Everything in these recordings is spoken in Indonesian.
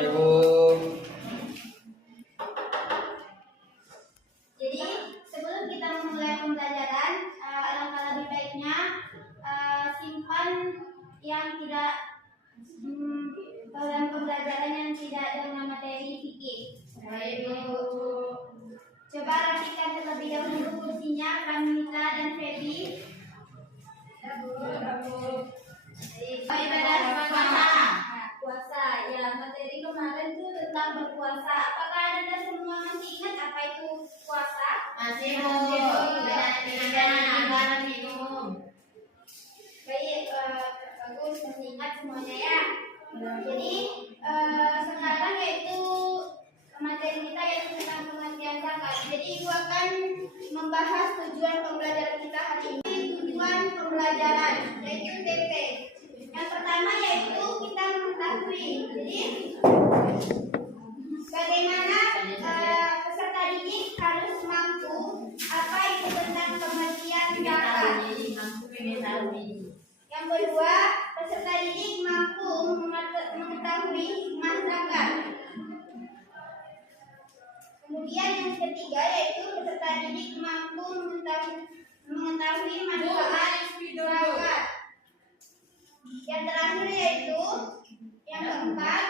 Bapak Ibu. Jadi sebelum kita memulai pembelajaran, alangkah lebih baiknya simpan yang tidak dalam pembelajaran yang tidak dengan materi fikih. Baik Bu. Coba rapikan terlebih dahulu kursinya, Kamila dan Feby. Ya Bu. Ibadah puasa. Ya, materi kemarin tuh tentang berpuasa. Apakah Anda semua masih ingat apa itu puasa? Masih Bu. Tidak minum. Baik, bagus, masih ingat semuanya ya. Jadi sekarang yaitu materi kita yaitu tentang pengertian zakat. Jadi Ibu akan membahas tujuan pembelajaran kita hari ini. Tujuan pembelajaran yaitu TP. Yang pertama yaitu kita mengetahui. Jadi bagaimana peserta didik harus mampu apa itu tentang pengertian zakat. Yang kedua, peserta didik mampu mengetahui hikmah zakat. Kemudian yang ketiga yaitu peserta didik mampu mengetahui manfaat zakat. Yang terakhir yaitu yang keempat,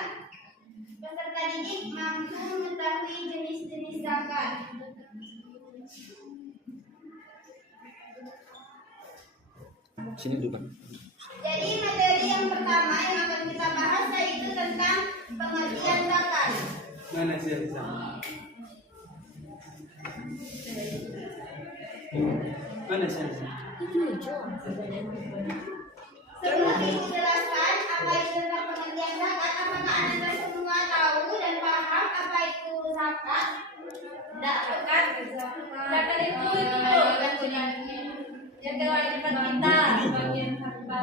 peserta didik mampu mengetahui jenis-jenis zakat. Sini dulu Pak. Jadi materi yang pertama yang akan kita bahas yaitu tentang pengertian zakat. Mana sih bisa? Mana sih bisa? Sebelum Ibu jelaskan apa itu tentang pengertian zakat, apakah Anda semua tahu dan paham apa itu zakat? Tidak, zakat itu yang kewajiban kita bagian harta.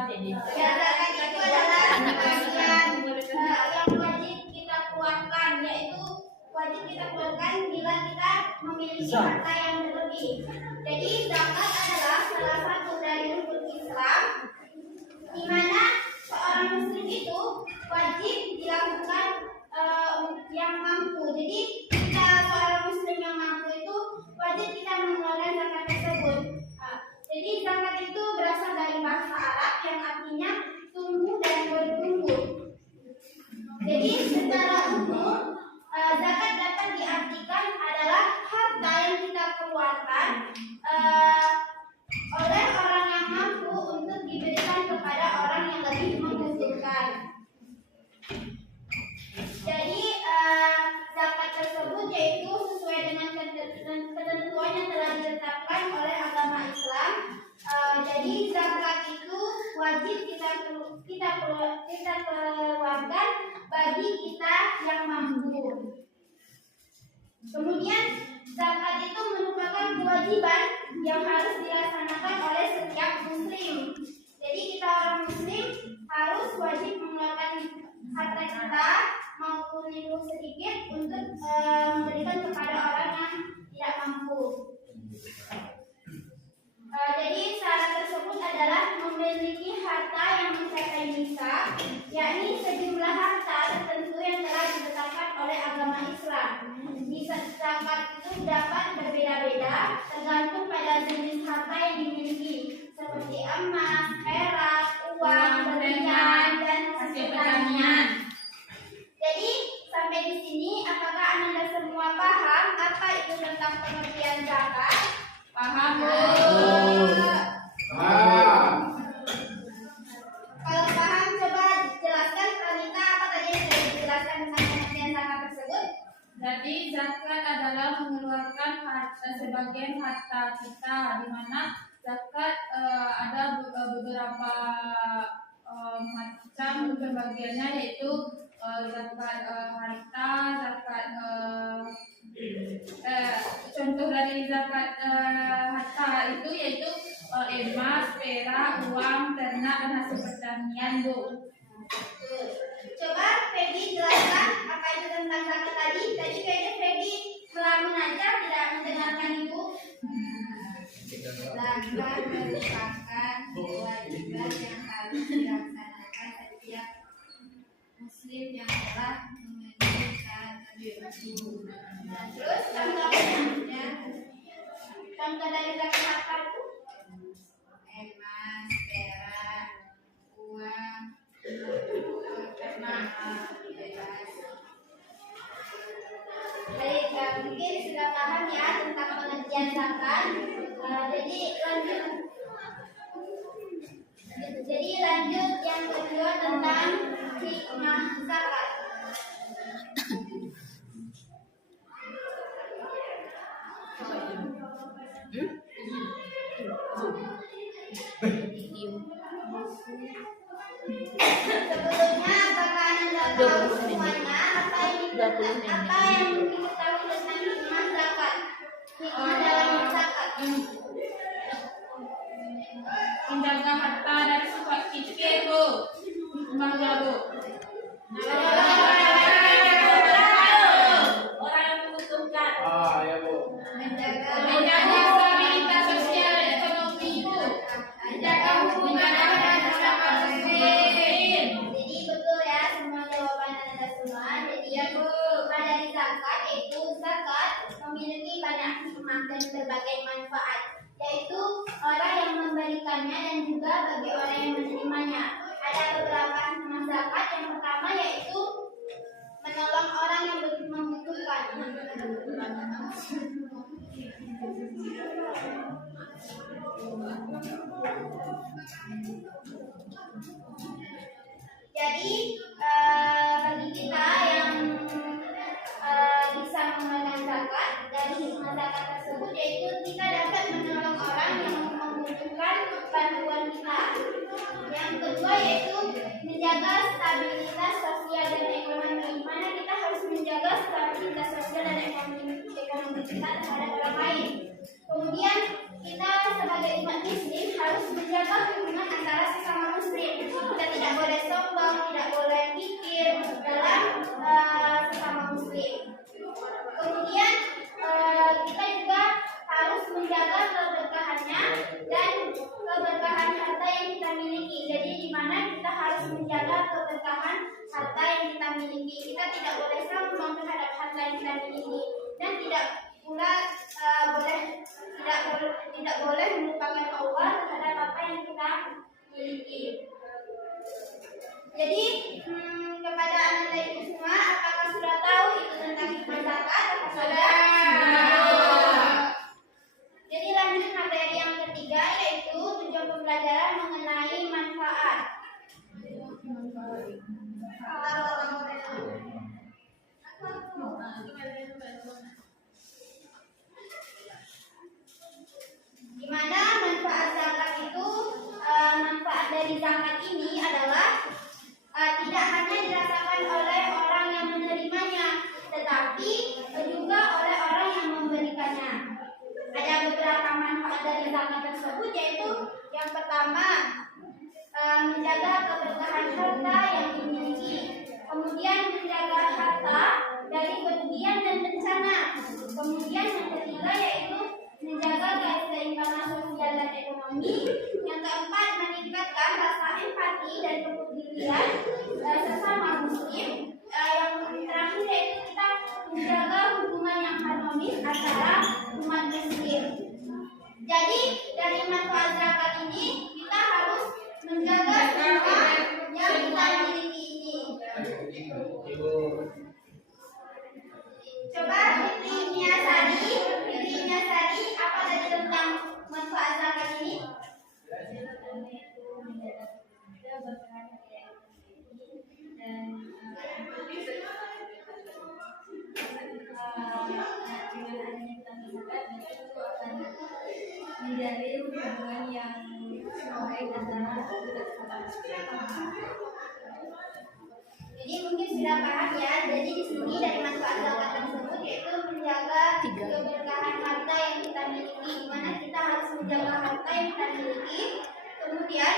Ya, zakat itu adalah bagian yang wajib kita keluarkan, yaitu wajib kita keluarkan bila kita memiliki harta yang berlebih. Jadi zakat adalah salah satu dari rukun Islam, di mana seorang muslim itu wajib dilakukan yang mampu. Jadi kita seorang muslim yang mampu itu wajib kita mengeluarkan zakat tersebut. Jadi zakat itu berasal dari bahasa Arab yang artinya tumbuh dan bertumbuh. Jadi secara umum zakat dapat diartikan adalah harta yang kita keluarkan oleh orang yang mampu untuk diberikan kepada orang yang lebih membutuhkan. Jadi zakat tersebut yaitu sesuai dengan ketentuan yang telah ditetapkan oleh agama Islam. Jadi zakat itu wajib kita keluarkan bagi kita yang mampu. Kemudian zakat itu merupakan kewajiban yang harus dilaksanakan oleh setiap muslim. Jadi kita orang muslim harus wajib mengeluarkan harta kita maupun itu sedikit untuk memberikan kepada orang yang tidak mampu. Jadi syarat tersebut adalah memiliki harta yang mencapai nisab, yakni sejumlah harta tertentu yang telah ditetapkan oleh agama Islam. Zakat itu dapat berbeda-beda tergantung pada jenis harta yang dimiliki, seperti emas, perak, uang, berlian, dan hasil pertanian. Jadi sampai di sini, apakah Anda semua paham apa itu tentang pengertian zakat? Paham Bu? Kalau paham, coba jelaskan Pranita apa tadi yang sudah dijelaskan tentang pengertian zakat tersebut. Jadi zakat adalah mengeluarkan harta sebagian harta kita, di mana zakat ada beberapa macam pembagiannya, yaitu zakat harta, zakat contoh dari zakat harta itu yaitu emas, perak, uang, ternak, dan hasil pertanian Bu. Coba Feby jelaskan apa itu tentang zakat tadi. Tadi kayaknya Feby melamun aja, tidak mendengarkan Ibu. Zakat merupakan kewajiban yang harus dilaksanakan setiap muslim yang telah memiliki Nah, terus contohnya, contoh dari zakat harta itu emas, perak, uang, ternak, bebas. Baik, mungkin sudah paham ya tentang pengertian zakat. Jadi lanjut yang kedua tentang hikmah zakat. Sebelumnya apakah Anda tahu semuanya apa yang diketahui tentang hikmah zakat? Hikmah dalam zakat. Menjaga harta dari sifat fikir, Bu. Bangga, Bu. Orang yang membutuhkan. Ya Bu. Menjaga Stabilitas sosial dan ekonomi, Bu. Menjaga masyarakat miskin. Jadi betul ya semua jawaban Anda semua. Jadi ya Bu, dari zakat yaitu zakat memiliki banyak hikmah dan berbagai manfaat, yaitu orang yang memberikannya dan juga bagi orang yang menerimanya. Ada beberapa hikmah zakat. Yang pertama yaitu menolong orang yang membutuhkan. Jadi bagi kita yang bisa mengenal zakat, dari hikmah zakat tersebut yaitu kita dapat menolong orang yang membutuhkan bantuan kita. Yang kedua yaitu menjaga stabilitas sosial dan ekonomi, mana kita harus menjaga stabilitas sosial dan ekonomi kita terhadap orang lain. Kemudian kita sebagai umat muslim harus menjaga hubungan antara sesama muslim. Kita tidak boleh sombong, tidak boleh kikir dalam sesama muslim. Kemudian kita juga harus menjaga keberkahannya dan keberkahan harta yang kita miliki. Jadi di mana kita harus menjaga keberkahan harta yang kita miliki. Kita tidak boleh sombong terhadap harta yang kita miliki dan tidak pula tidak boleh melupakan Allah terhadap apa yang kita miliki. Jadi kepada anda itu semua, apakah sudah tahu itu tentang hikmah zakat? Apakah sudah? Jadi lanjut materi yang ketiga yaitu tujuan pembelajaran mengenai manfaat. Di mana manfaat zakat itu, manfaat dari zakat ini adalah tidak hanya dirasakan oleh orang yang menerimanya, tetapi juga oleh orang yang memberikannya. Ada beberapa manfaat dari zakat tersebut, yaitu yang pertama menjaga keberkahan harta yang dimiliki, kemudian menjaga harta dari kerugian dan bencana, kemudian yang ketiga yaitu menjaga keseimbangan sosial dan ekonomi, yang keempat meningkatkan rasa empati dan kepedulian sesama muslim, yang terakhir yaitu kita menjaga hubungan yang harmonis antara umat muslim. Jadi dari manfaat zakat ini kita harus menjaga semua yang kita miliki ini. Coba Fitri Niasari, apa tadi tentang manfaat zakat ini? Menjadi hubungan yang baik antara Jadi mungkin sudah paham ya. Jadi di sini dari manfaat zakat tersebut yaitu menjaga keberkahan harta yang kita miliki, di mana kita harus menjaga harta yang kita miliki. Kemudian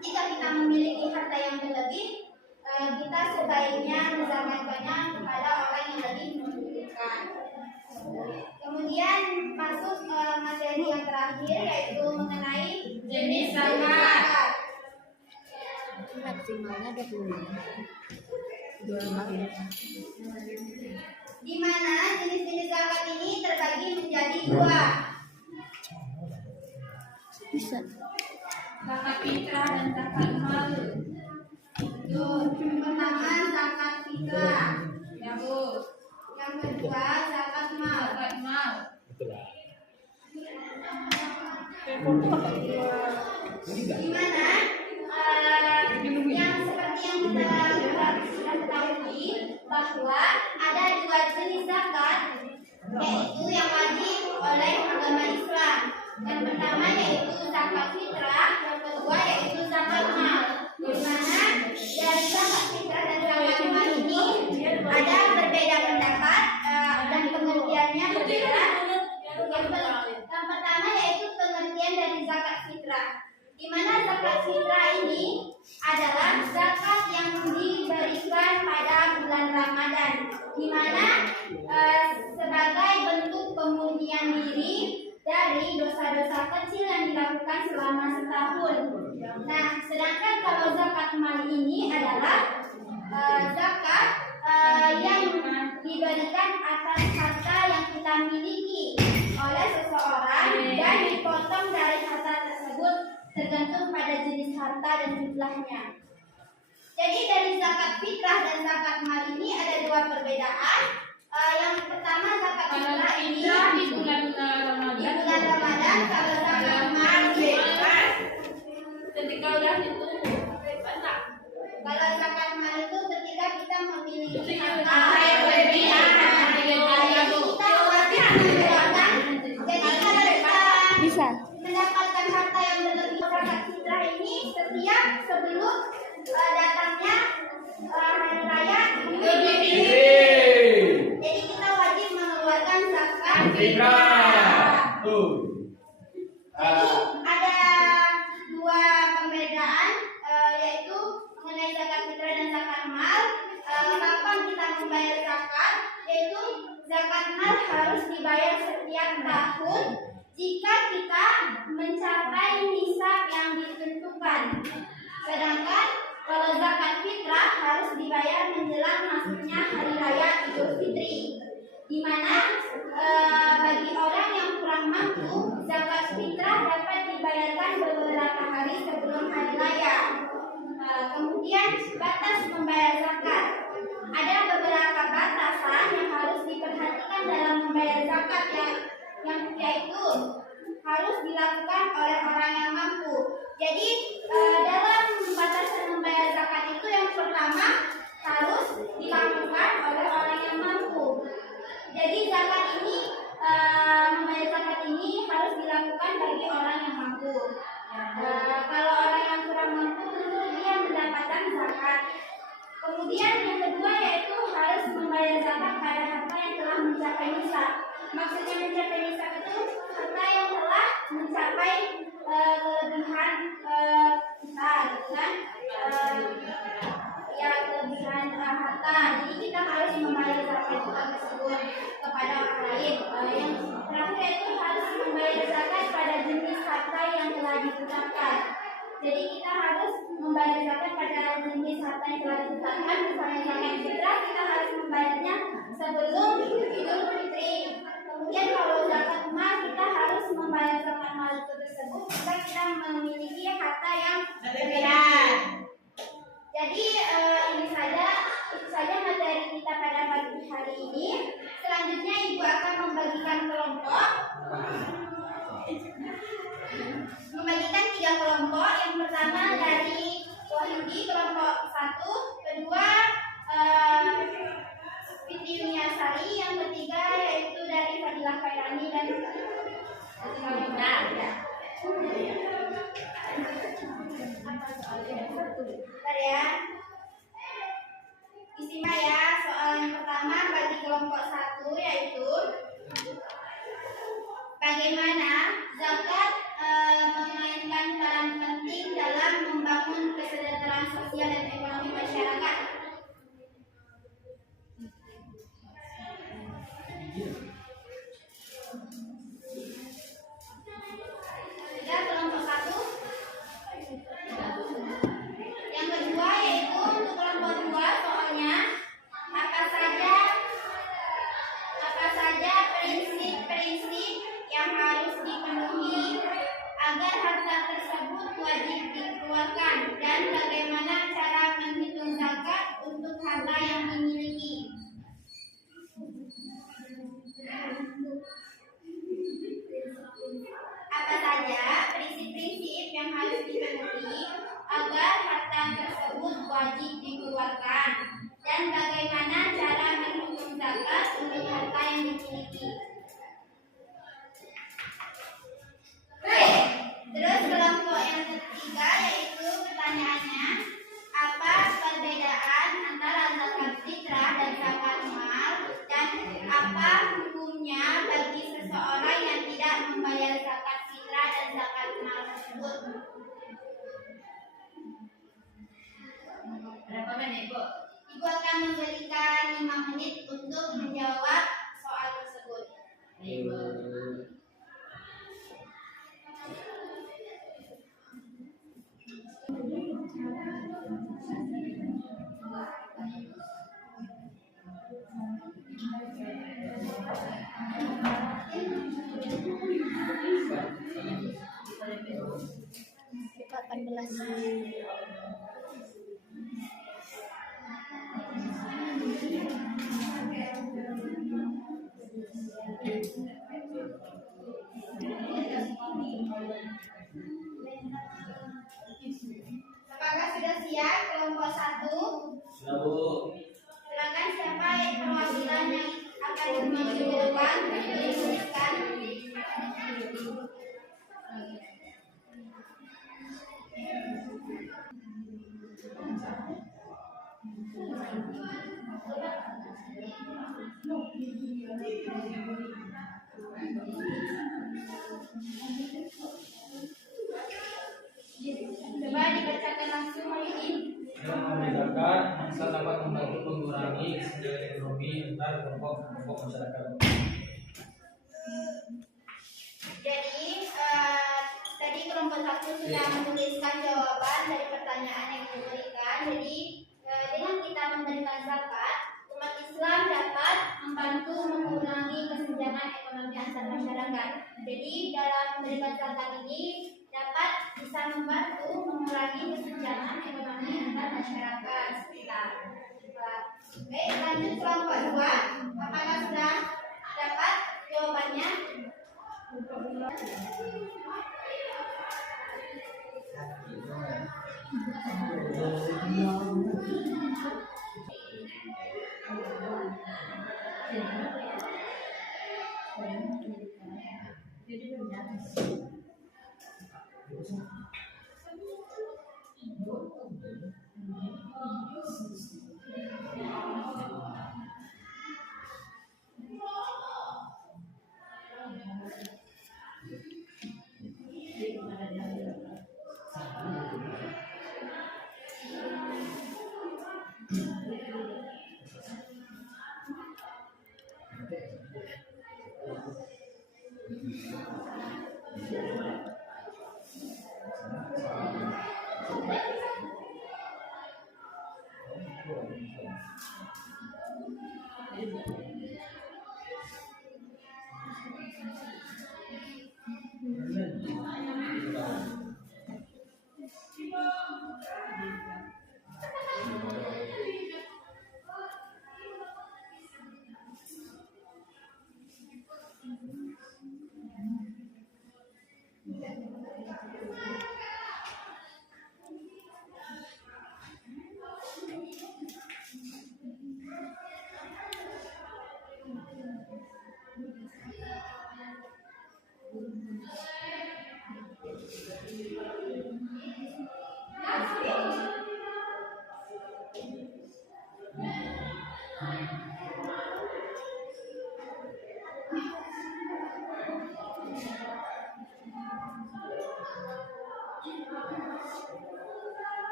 jika kita memiliki harta yang berlebih, kita sebaiknya menzakatkannya kepada orang yang lebih membutuhkan. Kemudian masuk materi yang terakhir yaitu mengenai Jenis zakat. maksimalnya 25 menit. di mana jenis-jenis zakat ini terbagi menjadi dua. Zakat fitrah dan zakat mal. Pertama zakat fitrah, Ya Bu. yang kedua zakat mal. Zakat mal. Di mana yang seperti yang kita sudah ketahui bahwa ada dua jenis zakat, yaitu yang wajib oleh agama Islam. Yang pertama yaitu zakat fitrah, yang kedua yaitu zakat mal. Di mana dari zakat fitrah dan zakat mal ini ada berbeda pendapat dan pengertiannya berbeda. Yang pertama yaitu pengertian dari zakat fitrah, di mana zakat fitrah ini adalah zakat yang diberikan pada bulan Ramadan, di mana sebagai bentuk pemurnian diri dari dosa-dosa kecil yang dilakukan selama setahun. Nah, sedangkan kalau zakat mal ini adalah zakat yang diberikan atas harta yang kita miliki oleh seseorang dan dipotong dari harta tersebut tergantung pada jenis harta dan jumlahnya. Jadi dari zakat fitrah dan zakat mal ini ada dua perbedaan. Yang pertama zakat Kalau fitrah ini fitrah di bulan di Ramadan. bulan Ramadan, kalau zakat mal Ketika udah itu kalau zakat mal itu ketika kita memiliki harta Ah, yang yang berlebihan. berlebihan. Kita wajib mengeluarkan. Jadi kalau kita mendapatkan harta yang berlebih, zakat fitrah ini setiap sebelum datangnya hari raya Idul Fitri. Jadi kita wajib mengeluarkan zakat fitrah. Jadi ada dua pembedaan, yaitu mengenai zakat fitrah dan zakat mal. Kapan kita membayar zakat? Yaitu zakat mal harus dibayar setiap tahun jika kita mencapai nisab yang ditentukan. Sedangkan kalau zakat fitrah harus dibayar menjelang masuknya hari raya Idul Fitri, di mana bagi orang yang kurang mampu, zakat fitrah dapat dibayarkan beberapa hari sebelum hari raya. Kemudian batas membayar zakat. Ada beberapa batasan yang harus diperhatikan dalam membayar zakat, yang yaitu harus dilakukan oleh orang yang mampu. Jadi dalam batasan membayar zakat itu yang pertama harus dilakukan oleh orang yang mampu. Jadi zakat ini membayar zakat ini harus dilakukan bagi orang yang mampu. Kalau orang yang kurang mampu tentu dia mendapatkan zakat. Kemudian yang kedua yaitu harus membayar zakat pada harta yang telah mencapai nisab. Maksudnya mencapai nisab itu harta yang telah mencapai kelebihan besar, kan? Ya, kelebihan harta. Jadi kita harus membayar zakat tersebut kepada orang lain. Yang terakhir itu harus membayar zakat pada jenis harta yang telah ditetapkan. Jadi kita harus membayar zakat pada jenis harta yang telah ditetapkan. Misalnya zakat fitrah kita harus membayarnya sebelum Idul Fitri. Kemudian kalau zakat mal kita harus membayar zakat mal tersebut jika kita memiliki harta yang berlebihan. Jadi itu saja materi kita pada pagi hari ini. Selanjutnya Ibu akan membagikan kelompok. Membagikan 3 kelompok. Yang pertama dari Wahidi kelompok 1, kedua Fitri Yuniasari, yang ketiga yaitu dari Fadilah Khairani dan Fadilah ya. Bentar ya. Disimak ya, soal yang pertama bagi kelompok 1 yaitu bagaimana zakat memainkan peran penting dalam membangun kesejahteraan sosial dan ekonomi masyarakat. Kelompok tersebut wajib dikeluarkan dan bagaimana cara menghitung zakat untuk harta yang dimiliki. Apa saja prinsip-prinsip yang harus dipenuhi agar harta tersebut wajib dikeluarkan dan bagaimana cara menghitung zakat untuk harta yang dimiliki. Terus kelompok yang ketiga yaitu pertanyaannya, apa perbedaan antara zakat fitrah dan zakat mal dan apa hukumnya bagi seseorang yang tidak membayar zakat fitrah dan zakat mal tersebut? Berapa menit, Bu? Ibu akan memberikan 5 menit untuk menjawab soal tersebut. Apakah sudah siap kelompok 1? Sudah, Bu. Silakan siapa perwakilan yang akan menjawab dituliskan. Coba dibacakan langsung, Muhyiddin. Dalam memberi zakat, maka dapat membantu mengurangi kesenjangan ekonomi antar kelompok masyarakat. Jadi tadi kelompok 1 sudah menuliskan jawaban dari pertanyaan yang diberikan. Jadi dengan kita memberikan zakat, umat Islam dapat membantu mengurangi kesenjangan ekonomi antar masyarakat. Jadi dalam memberikan zakat ini dapat bisa membantu mengurangi kesenjangan ekonomi antar masyarakat sekitar. Baik, lanjut kelompok 2. Apakah sudah dapat jawabannya?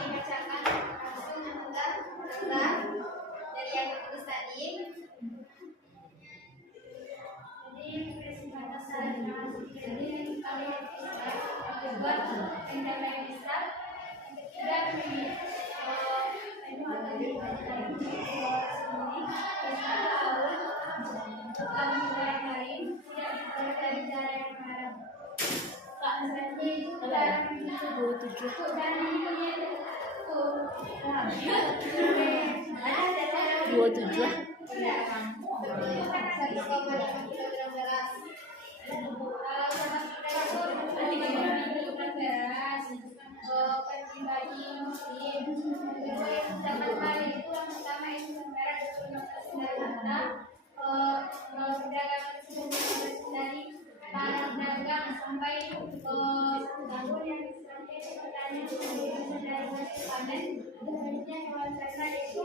Dibacakan langsung tentang dari yang tertulis tadi. Jadi kalau buat tindakan yang besar 27. Sampai gangguan yang panen selanjutnya hewan ternak itu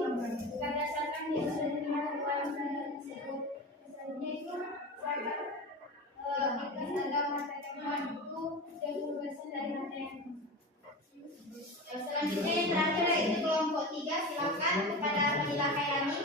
berdasarkan yang sudah diterima hewan tersebut. Selanjutnya itu zakat atas agama hewan itu 30% dari harga yang selanjutnya yang terakhir itu kelompok 3. Silakan kepada Fadilah Khairani.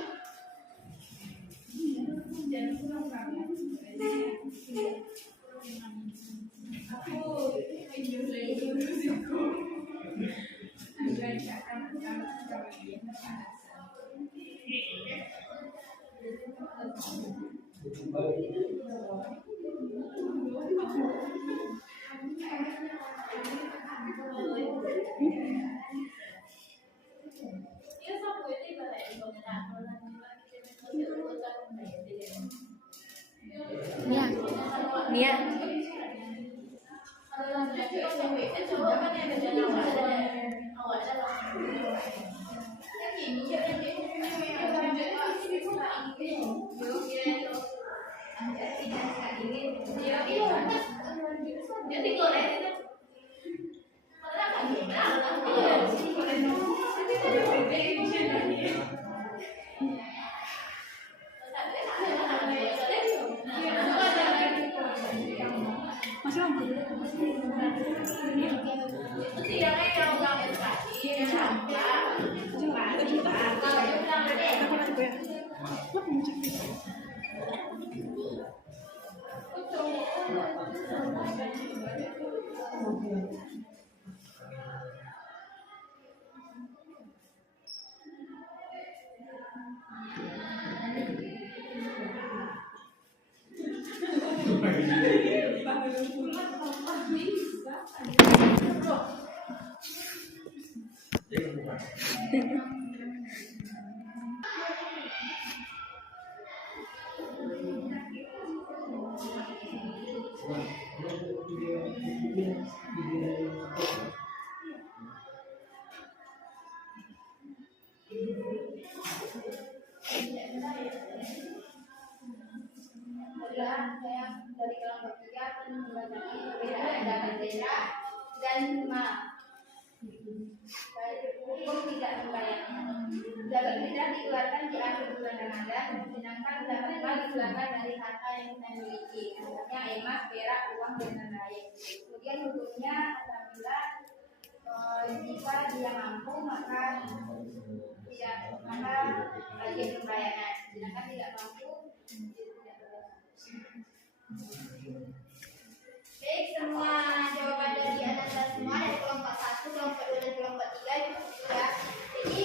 Nia. Saya dari kelompok 3 akan membacakan perbedaan data daerah dan hukum tidak membayarnya. Zakat fitrah dikeluarkan di akhir bulan Ramadan, sedangkan zakat mal dikeluarkan dari harta yang kita miliki, contohnya emas, perak, uang, dan lain-lain. Kemudian hukumnya apabila jika dia mampu maka wajib membayarnya, sedangkan tidak mampu baik, semua jawaban dari anak-anak semua dari kelompok 1, kelompok 2, dan kelompok 3 itu ya. Jadi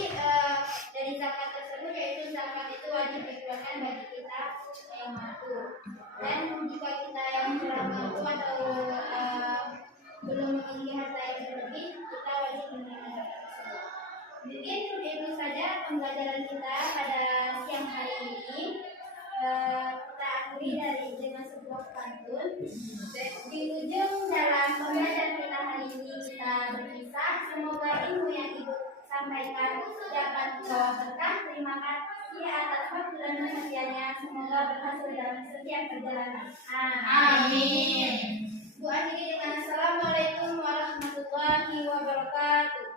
dari zakat tersebut yaitu zakat itu wajib dikeluarkan bagi kita yang mampu. Dan jika kita yang kurang mampu atau belum memiliki harta yang berlebih, kita wajib menerima zakat tersebut. Mungkin itu saja pembelajaran kita pada siang hari ini. Kita akhiri dengan sebuah pantun. Di ujung dalam pembelajaran kita hari ini kita berpisah. Semoga ilmu yang ibu sampaikan dapat membawa berkah. Terima kasih atas waktu dan perhatiannya. Semoga berhasil dalam setiap perjalanan. Amin. Bu akhiri dengan assalamualaikum warahmatullahi wabarakatuh.